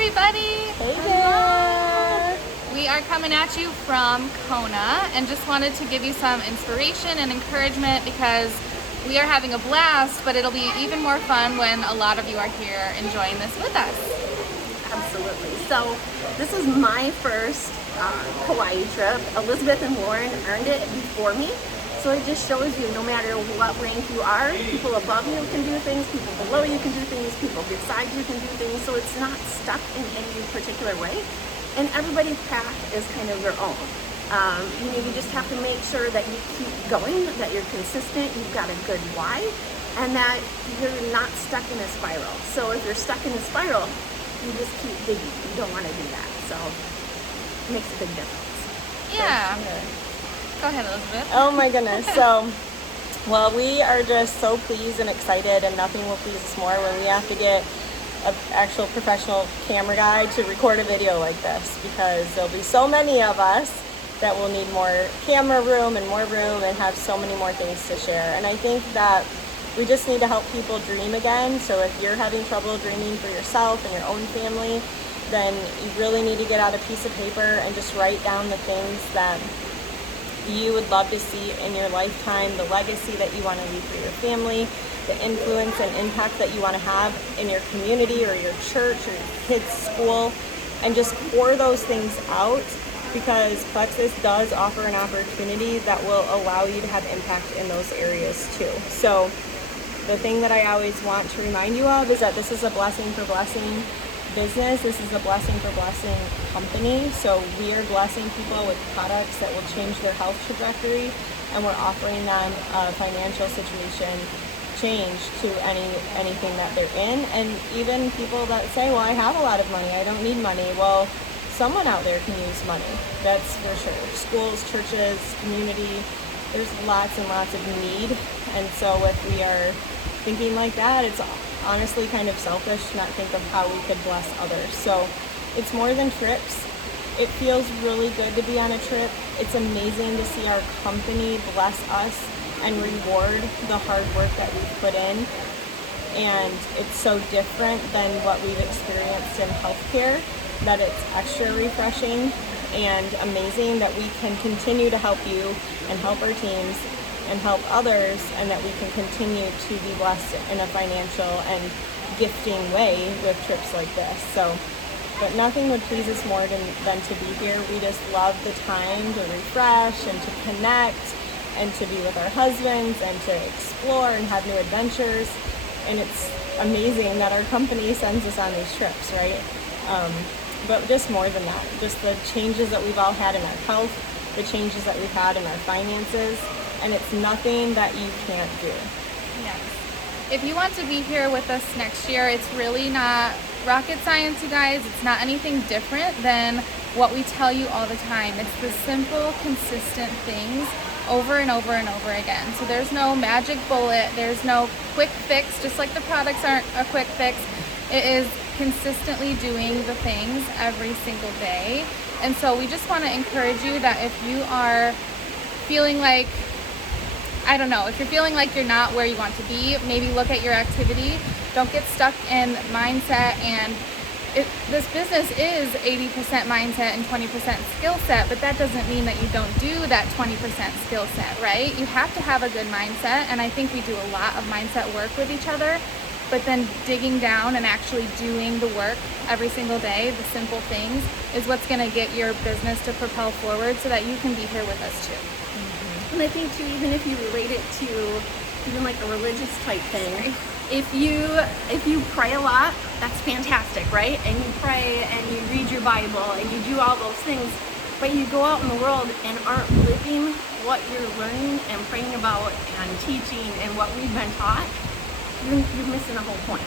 everybody! Hey there! We are coming at you from Kona and just wanted to give you some inspiration and encouragement because we are having a blast, but it'll be even more fun when a lot of you are here enjoying this with us. Absolutely. So this is my first Kauai trip. Elizabeth and Lauren earned it before me. So it just shows you no matter what rank you are, people above you can do things, people below you can do things, people beside you can do things. So it's not stuck in any particular way. And everybody's path is kind of their own. You just have to make sure that you keep going, that you're consistent, you've got a good why, and that you're not stuck in a spiral. So if you're stuck in a spiral, you just keep digging. You don't want to do that. So it makes a big difference. Yeah. Go ahead, Elizabeth. Oh my goodness. So, well, we are just so pleased and excited, and nothing will please us more when we have to get an actual professional camera guy to record a video like this, because there'll be so many of us that will need more camera room and have so many more things to share. And I think that we just need to help people dream again. So if you're having trouble dreaming for yourself and your own family, then you really need to get out a piece of paper and just write down the things that you would love to see in your lifetime, the legacy that you want to leave for your family, the influence and impact that you want to have in your community or your church or your kids' school, and just pour those things out, because Plexus does offer an opportunity that will allow you to have impact in those areas too. So the thing that I always want to remind you of is that this is a blessing for blessing business. This is a blessing for blessing company. So we are blessing people with products that will change their health trajectory, and we're offering them a financial situation change to anything that they're in. And even people that say, well, I have a lot of money, I don't need money. Well, someone out there can use money, that's for sure. Schools, churches, community, there's lots and lots of need. And so if we are thinking like that, it's honestly kind of selfish to not think of how we could bless others. So it's more than trips. It feels really good to be on a trip. It's amazing to see our company bless us and reward the hard work that we've put in. And it's so different than what we've experienced in healthcare, that it's extra refreshing and amazing that we can continue to help you and help our teams and help others, and that we can continue to be blessed in a financial and gifting way with trips like this. So, but nothing would please us more than to be here. We just love the time to refresh and to connect and to be with our husbands and to explore and have new adventures. And it's amazing that our company sends us on these trips, right? But just more than that, just the changes that we've all had in our health, the changes that we've had in our finances, and it's nothing that you can't do. Yes. If you want to be here with us next year, it's really not rocket science, you guys. It's not anything different than what we tell you all the time. It's the simple, consistent things over and over and over again. So there's no magic bullet. There's no quick fix, just like the products aren't a quick fix. It is consistently doing the things every single day. And so we just want to encourage you that if you are feeling like, I don't know, if you're feeling like you're not where you want to be, maybe look at your activity. Don't get stuck in mindset. And this business is 80% mindset and 20% skill set, but that doesn't mean that you don't do that 20% skill set, right? You have to have a good mindset, and I think we do a lot of mindset work with each other, but then digging down and actually doing the work every single day, the simple things, is what's going to get your business to propel forward so that you can be here with us too. And I think too, even if you relate it to even like a religious type thing, if you pray a lot, that's fantastic, right? And you pray and you read your Bible and you do all those things, but you go out in the world and aren't living what you're learning and praying about and teaching and what we've been taught, you're missing the whole point.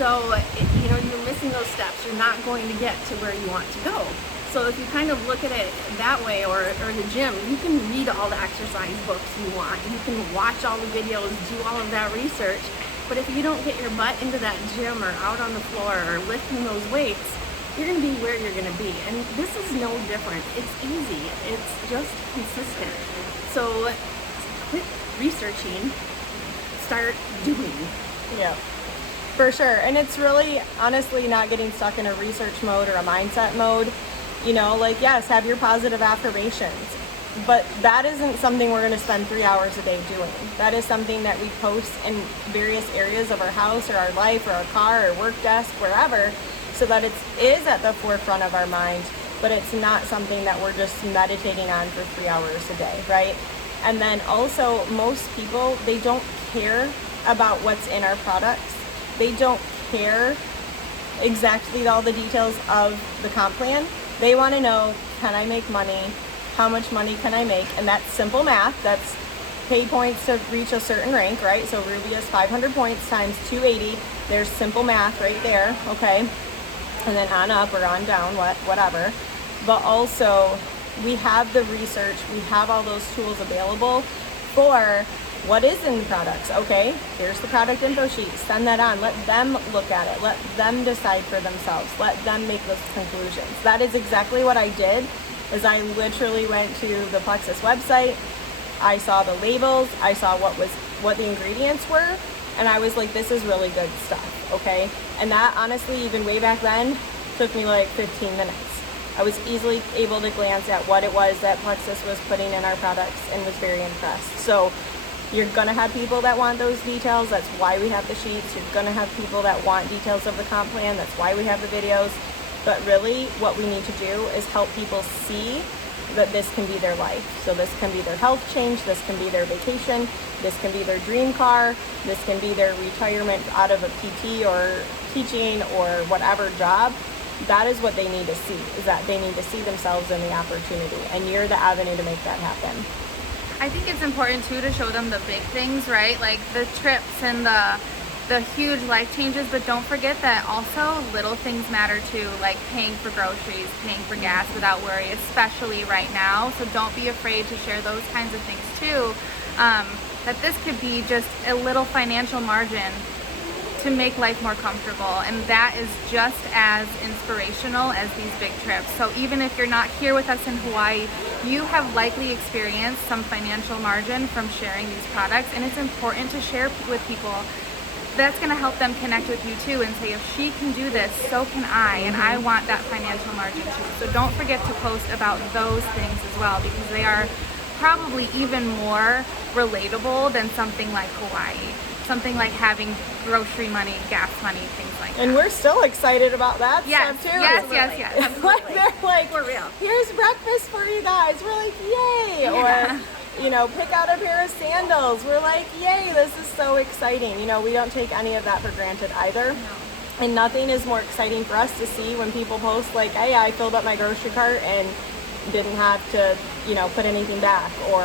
So, you're missing those steps. You're not going to get to where you want to go. So if you kind of look at it that way, or the gym, you can read all the exercise books you want. You can watch all the videos, do all of that research. But if you don't get your butt into that gym or out on the floor or lifting those weights, you're going to be where you're going to be. And this is no different. It's easy. It's just consistent. So quit researching, start doing. Yeah. For sure. And it's really honestly not getting stuck in a research mode or a mindset mode. You know, like, yes, have your positive affirmations, but that isn't something we're going to spend 3 hours a day doing. That is something that we post in various areas of our house or our life or our car or work desk, wherever, so that it is at the forefront of our mind, but it's not something that we're just meditating on for 3 hours a day, right? And then also, most people, they don't care about what's in our products. They don't care exactly all the details of the comp plan. They want to know, can I make money? How much money can I make? And that's simple math. That's pay points to reach a certain rank, right? So Ruby is 500 points times 280. There's simple math right there, okay? And then on up or on down, whatever. But also, we have the research, we have all those tools available for what is in the products. Okay, here's the product info sheet. Send that on. Let them look at it. Let them decide for themselves. Let them make those conclusions. That is exactly what I did. Is I literally went to the Plexus website. I saw the labels. I saw what the ingredients were, and I was like, this is really good stuff. Okay, and that honestly, even way back then, took me like 15 minutes. I was easily able to glance at what it was that Plexus was putting in our products and was very impressed. So you're gonna have people that want those details. That's why we have the sheets. You're gonna have people that want details of the comp plan. That's why we have the videos. But really, what we need to do is help people see that this can be their life. So this can be their health change. This can be their vacation. This can be their dream car. This can be their retirement out of a PT or teaching or whatever job. That is what they need to see, is that they need to see themselves in the opportunity, and you're the avenue to make that happen. I think it's important too to show them the big things, right? Like the trips and the huge life changes, but don't forget that also little things matter too, like paying for groceries, paying for gas without worry, especially right now. So don't be afraid to share those kinds of things too. That this could be just a little financial margin to make life more comfortable, and that is just as inspirational as these big trips. So even if you're not here with us in Hawaii, you have likely experienced some financial margin from sharing these products, and it's important to share with people. That's going to help them connect with you too and say, if she can do this, so can I, and I want that financial margin too. So don't forget to post about those things as well, because they are probably even more relatable than something like Hawaii. Something like having grocery money, gas money, things like that. And we're still excited about that stuff too. Yes. Like they're like, for real. Here's breakfast for you guys. We're like, yay! Yeah. Or, you know, pick out a pair of sandals. We're like, yay! This is so exciting. You know, we don't take any of that for granted either. No. And nothing is more exciting for us to see when people post like, hey, I filled up my grocery cart and didn't have to, you know, put anything back, or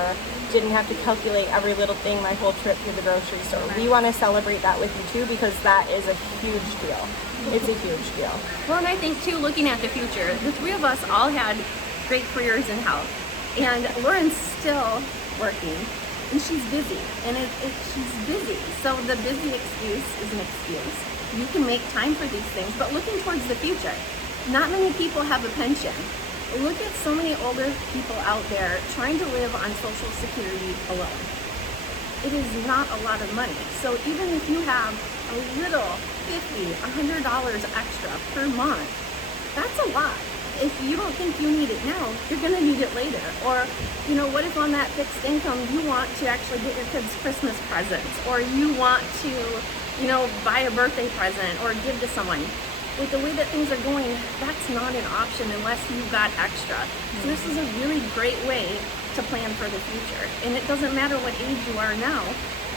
didn't have to calculate every little thing my whole trip through the grocery store. Right. We want to celebrate that with you too, because that is a huge deal. It's a huge deal. Well, and I think too, looking at the future, the three of us all had great careers in health, and Lauren's still working, and she's busy, and she's busy. So the busy excuse is an excuse. You can make time for these things, but looking towards the future, not many people have a pension. Look at so many older people out there trying to live on Social Security alone. It is not a lot of money. So even if you have a little $50, $100 extra per month, that's a lot. If you don't think you need it now, you're going to need it later. Or, you know, what if on that fixed income you want to actually get your kids Christmas presents, or you want to, you know, buy a birthday present or give to someone. With the way that things are going, that's not an option unless you've got extra. So this is a really great way to plan for the future. And it doesn't matter what age you are now,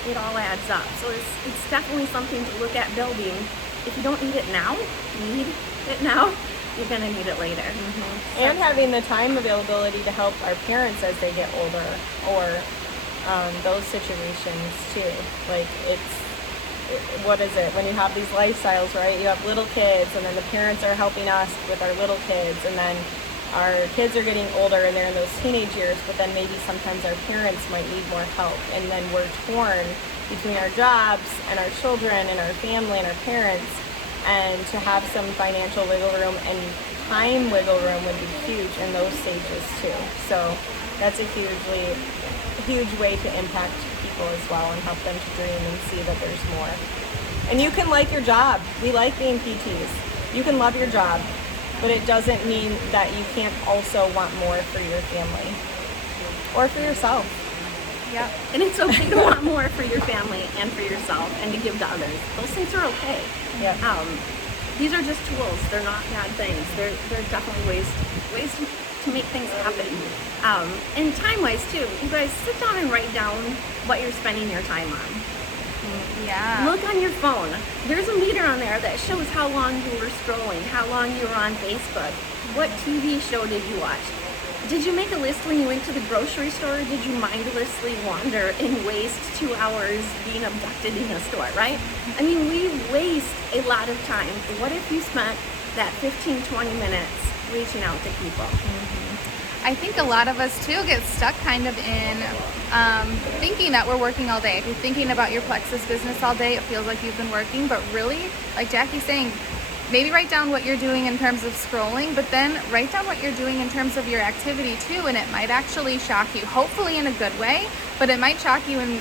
it all adds up. So it's definitely something to look at building. If you don't need it now, you're gonna need it later. Mm-hmm. And having the time availability to help our parents as they get older, or those situations too. Like what is it, when you have these lifestyles, right? You have little kids, and then the parents are helping us with our little kids, and then our kids are getting older and they're in those teenage years, but then maybe sometimes our parents might need more help, and then we're torn between our jobs and our children and our family and our parents. And to have some financial wiggle room and time wiggle room would be huge in those stages too. So that's a huge way to impact people as well, and help them to dream and see that there's more. And you can like your job. We like being PTs. You can love your job, but it doesn't mean that you can't also want more for your family or for yourself. Yeah. And it's okay to want more for your family and for yourself and to give to others. Those things are okay. Yeah. These are just tools. They're not bad things. They're definitely ways to make things happen. And time-wise too, you guys sit down and write down what you're spending your time on. Yeah. Look on your phone. There's a meter on there that shows how long you were scrolling, how long you were on Facebook, what TV show did you watch. Did you make a list when you went to the grocery store? Did you mindlessly wander and waste 2 hours being abducted in a store, right? I mean, we waste a lot of time. What if you spent that 15, 20 minutes reaching out to people? I think a lot of us too get stuck kind of in thinking that we're working all day. If you're thinking about your Plexus business all day, it feels like you've been working, but really, like Jackie's saying, maybe write down what you're doing in terms of scrolling, but then write down what you're doing in terms of your activity too, and it might actually shock you, hopefully in a good way, but it might shock you and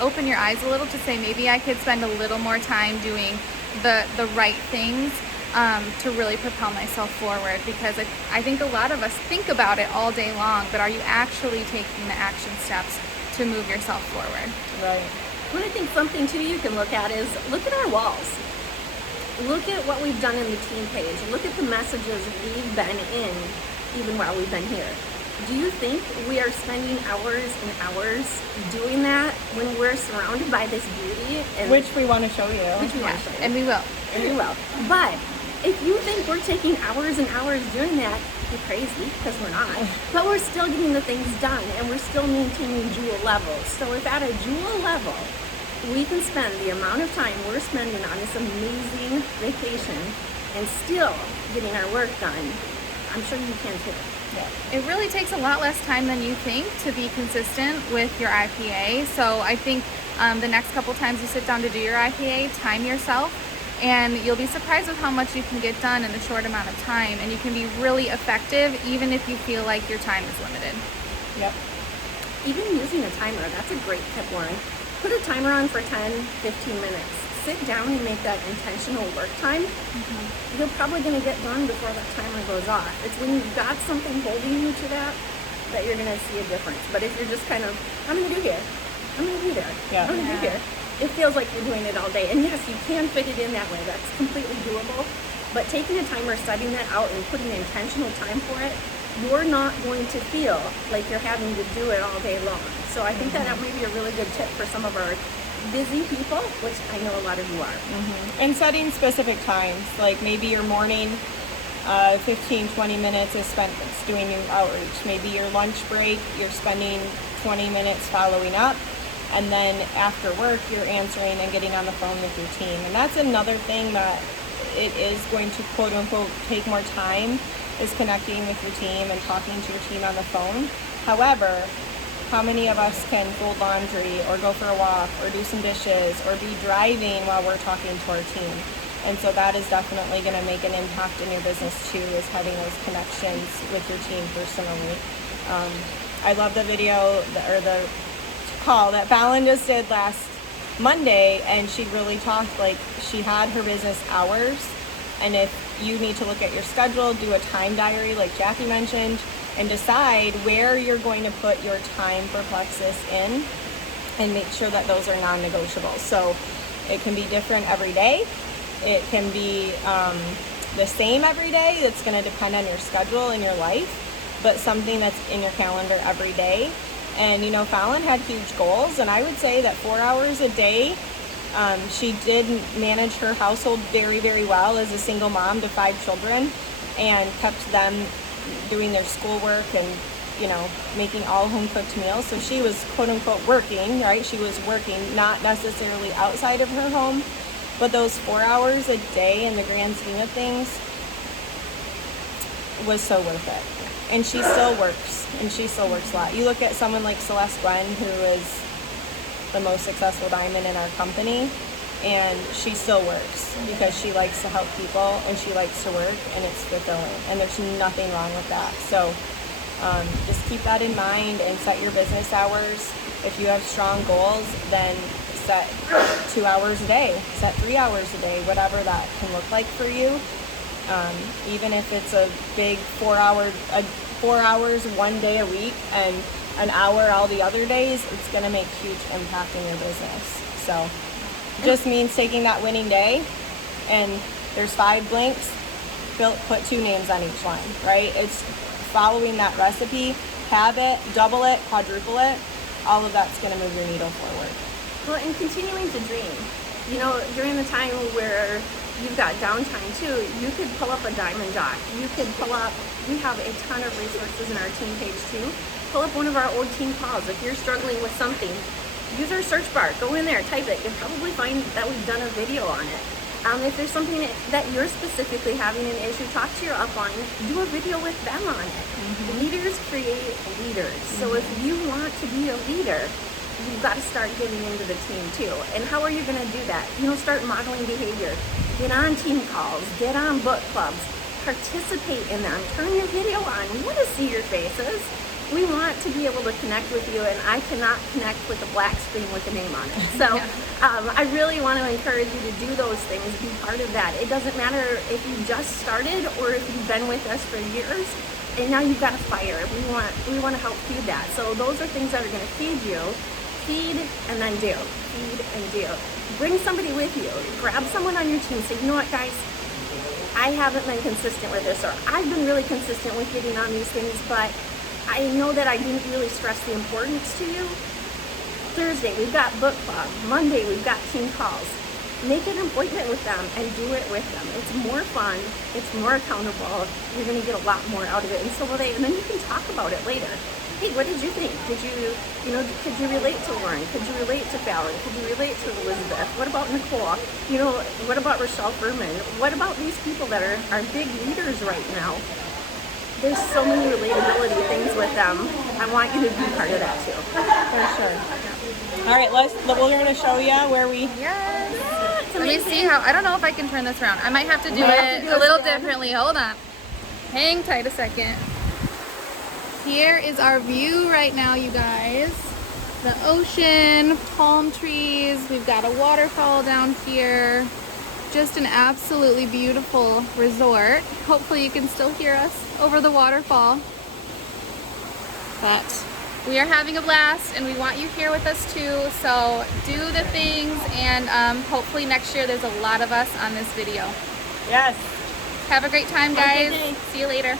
open your eyes a little to say, maybe I could spend a little more time doing the right things to really propel myself forward, because I think a lot of us think about it all day long, but are you actually taking the action steps to move yourself forward? Right. Well, I think something too you can look at is look at our walls. Look at what we've done in the team page. Look at the messages we've been in even while we've been here. Do you think we are spending hours and hours doing that when we're surrounded by this beauty? And Which we want to show you. Which we want to show you. And we will. And we will. But if you think we're taking hours and hours doing that, you're crazy, because we're not. But we're still getting the things done, and we're still maintaining jewel levels. So if at a jewel level, we can spend the amount of time we're spending on this amazing vacation and still getting our work done, I'm sure you can too. Yeah. It really takes a lot less time than you think to be consistent with your IPA. So I think the next couple times you sit down to do your IPA, time yourself, and you'll be surprised with how much you can get done in a short amount of time. And you can be really effective even if you feel like your time is limited. Yep. Even using a timer, that's a great tip, Lauren. Put a timer on for 10, 15 minutes. Sit down and make that intentional work time. You're probably going to get done before that timer goes off. It's when you've got something holding you to that you're going to see a difference. But if you're just kind of, I'm going to do here, I'm going to be there, Yeah. I'm going to do here, it feels like you're doing it all day. And yes, you can fit it in that way. That's completely doable. But taking a timer, setting that out, and putting intentional time for it, you're not going to feel like you're having to do it all day long. So I think that may be a really good tip for some of our busy people, which I know a lot of you are. And setting specific times, like maybe your morning 15, 20 minutes is spent doing your outreach. Maybe your lunch break, you're spending 20 minutes following up. And then after work, you're answering and getting on the phone with your team. And that's another thing that it is going to quote unquote take more time, is connecting with your team and talking to your team on the phone. However, how many of us can fold laundry or go for a walk or do some dishes or be driving while we're talking to our team? And so that is definitely going to make an impact in your business too, is having those connections with your team personally. I love the video or the call that Fallon just did last Monday, and she really talked like she had her business hours, and if you need to look at your schedule, do a time diary like Jackie mentioned, and decide where you're going to put your time for Plexus in, and make sure that those are non-negotiable. So it can be different every day. It can be the same every day. It's going to depend on your schedule and your life, but something that's in your calendar every day. And, you know, Fallon had huge goals, and I would say that 4 hours a day, she did manage her household very, very well as a single mom to 5 children, and kept them doing their schoolwork and, you know, making all home-cooked meals. So she was, quote-unquote, working, right? She was working, not necessarily outside of her home, but those 4 hours a day in the grand scheme of things was so worth it. And she still works, and she still works a lot. You look at someone like Celeste Gwen, who is the most successful diamond in our company, and she still works because she likes to help people and she likes to work, and it's fulfilling, and there's nothing wrong with that. So just keep that in mind and set your business hours. If you have strong goals, then set 2 hours a day, set 3 hours a day, whatever that can look like for you. Even if it's a big 4 hours one day a week and an hour all the other days, it's going to make huge impact in your business. So it just means taking that winning day, and there's 5 blinks, put 2 names on each line, right? It's following that recipe, have it, double it, quadruple it, all of that's going to move your needle forward. Well, and continuing to dream. You know, during the time where you've got downtime too, you could pull up a diamond dock. You could pull up, we have a ton of resources in our team page too. Pull up one of our old team calls. If you're struggling with something, use our search bar, go in there, type it. You'll probably find that we've done a video on it. If there's something that you're specifically having an issue, talk to your upline, do a video with them on it. Leaders create leaders. So if you want to be a leader, you've got to start getting into the team too. And how are you going to do that? You know, start modeling behavior. Get on team calls, get on book clubs, participate in them, turn your video on. We want to see your faces. We want to be able to connect with you, and I cannot connect with a black screen with a name on it. So I really want to encourage you to do those things, be part of that. It doesn't matter if you just started or if you've been with us for years and now you've got a fire. We want to help feed that. So those are things that are going to feed you. Feed and then do. Feed and do. Bring somebody with you. Grab someone on your team. Say, you know what, guys? I haven't been consistent with this, or I've been really consistent with getting on these things, but I know that I didn't really stress the importance to you. Thursday, we've got book club. Monday, we've got team calls. Make an appointment with them and do it with them. It's more fun. It's more accountable. You're going to get a lot more out of it, and so will they. And then you can talk about it later. Hey, what did you think? Could you relate to Lauren? Could you relate to Valerie? Could you relate to Elizabeth? What about Nicole? You know, what about Rochelle Furman? What about these people that are big leaders right now? There's so many relatability things with them. I want you to be part of that too. For sure. All right, we're going to show you where we... Yes. Let me see how, I don't know if I can turn this around. I might have to do it a little differently. Hold on. Hang tight a second. Here is our view right now, you guys. The ocean, palm trees. We've got a waterfall down here. Just an absolutely beautiful resort. Hopefully you can still hear us over the waterfall. But we are having a blast and we want you here with us too. So do the things, and hopefully next year there's a lot of us on this video. Yes. Have a great time, guys. See you later.